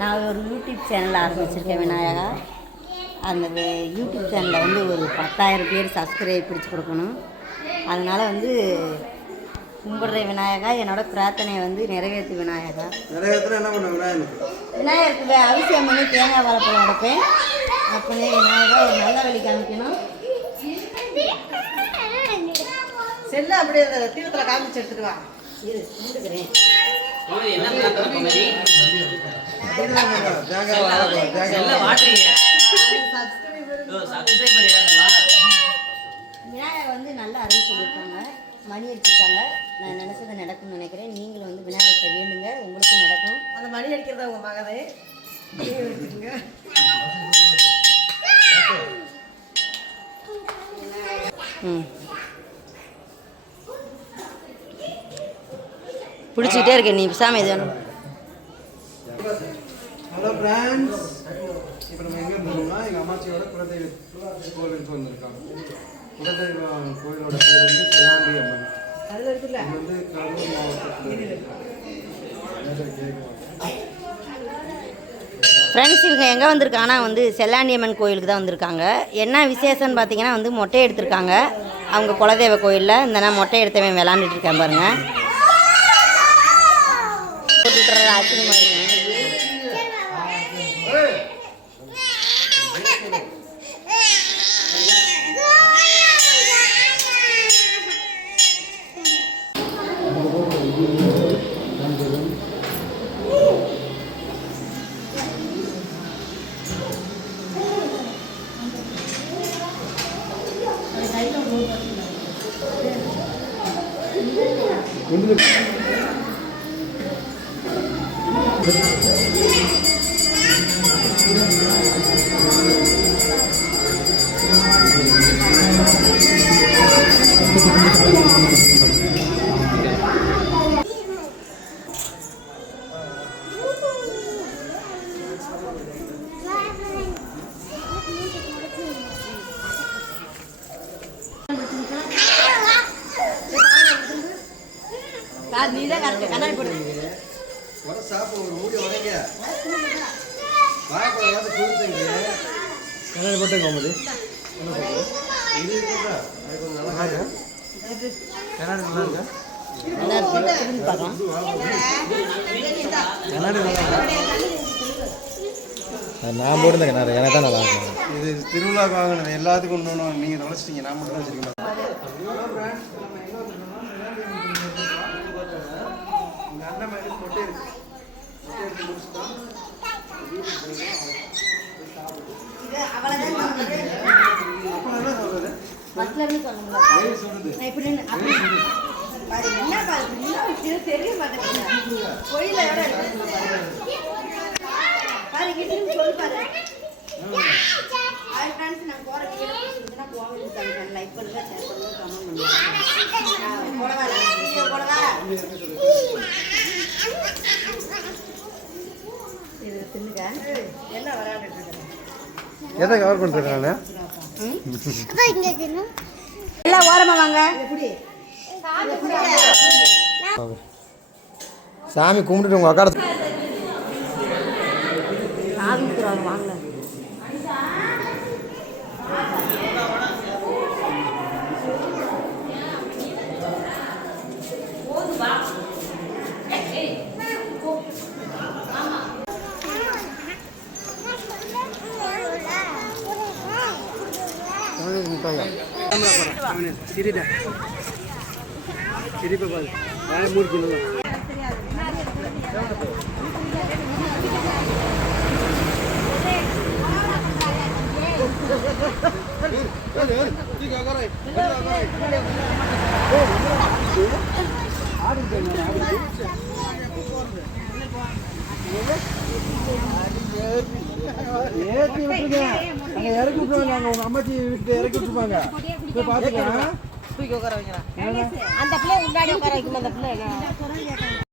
நான் ஒரு YouTube channel ஆரம்பிச்சிருக்கேன் விநாயகா. அந்த யூடியூப் சேனலில் வந்து ஒரு 10,000 பேர் சப்ஸ்கிரைப் பிடிச்சி கொடுக்கணும். அதனால் வந்து கும்பிடுற விநாயகா, என்னோடய பிரார்த்தனையை வந்து நிறைவேற்று விநாயகா. நிறைவேற்றினா என்ன பண்ணுவேன்? விநாயகருக்கு அவசியம் பண்ணி தேங்காய் வாழைப்பழம் எடுப்பேன். அப்படியே விநாயகா ஒரு நல்ல வழி காமிக்கணும். செல்ல அப்படியே தீவத்தில் காமிச்சு எடுத்துட்டு வா. இது கும்பிட்டுக்கிறேன். விநாயகர் வந்து நல்ல அருள் சொல்லியிருக்காங்க, மணி அடிச்சிருக்காங்க. நான் நினச்சதை நடக்கும்னு நினைக்கிறேன். நீங்களும் வந்து விநாயகத்தை வேண்டுங்க, உங்களுக்கும் நடக்கும். அந்த மணி அடிக்கிறத உங்கள் மகனே எடுத்துக்கோங்க. பிடிச்சிக்கிட்டே இருக்கேன், நீ சாமி இது வேணும். ஹலோ ஃப்ரெண்ட்ஸ், இப்போ நம்ம எங்கே இருந்தோம்னா எங்கள் அம்மாச்சியோட குலதெய்வ கோவிலுக்கு வந்திருக்காங்க. குலதெய்வ கோவிலோட பேர் வந்து செல்லாண்டி அம்மன். இது வந்து கரூர் மாவட்டத்தில். ஃப்ரெண்ட்ஸ், இவங்க எங்கே வந்திருக்காங்கன்னா வந்து செல்லாண்டியம்மன் கோயிலுக்கு தான் வந்திருக்காங்க. என்ன விசேஷம்னு பார்த்தீங்கன்னா வந்து மொட்டை எடுத்திருக்காங்க அவங்க குலதெய்வ கோயிலில். இந்த நான் மொட்டை எடுத்தவன் விளாண்டுட்டு இருக்கேன் பாருங்கள். போட்டுட்டுற ஆச்சரியமாக இருக்கு. நீதான் கரெக்ட் கண்ணாடி போடு. வர சாப்பிட ஒரு மூடி வரங்க. வாய்ப்பு வந்து கொடுத்தீங்க. கண்ணாடி போட்டு கோமதி. இது இருக்குதா? அது கொஞ்சம் நல்லா இருக்கு. கண்ணாடி நல்லா இருக்கு. நல்லா இருக்கு. திரும்பி பார்க்கலாம். கண்ணாடி நல்லா இருக்கு. நான் போடுறேன் கண்ணாடி எனக்கு தான் நல்லா இருக்கும். இது திருவிழாக்கு வாங்கினது எல்லாத்துக்கும் ஒன்று நீங்கள் தொலைச்சிட்டீங்க. நான் மட்டும் தான் வச்சுருக்கேன். எதை கவர் பண்ணுறாங்க? எல்லாம் ஓரமாக வாங்க. சாமி கும்பிட்டுட்டு உங்கள் அக்கா ஆரம்பிக்கிறாங்க. வாங்க. ஏற்றி விட்டுருங்க. அங்கே இறக்கி விட்டுருவாங்க. அங்கே உங்கள் அம்மாச்சி வீட்டுக்கு இறக்கி விட்டுருப்பாங்க. போய் பார்த்துக்கலாம். தூக்கி உட்கார வைக்கிறேன். அந்த பிள்ளை முன்னாடி உட்கார வைக்கும். அந்த பிள்ளை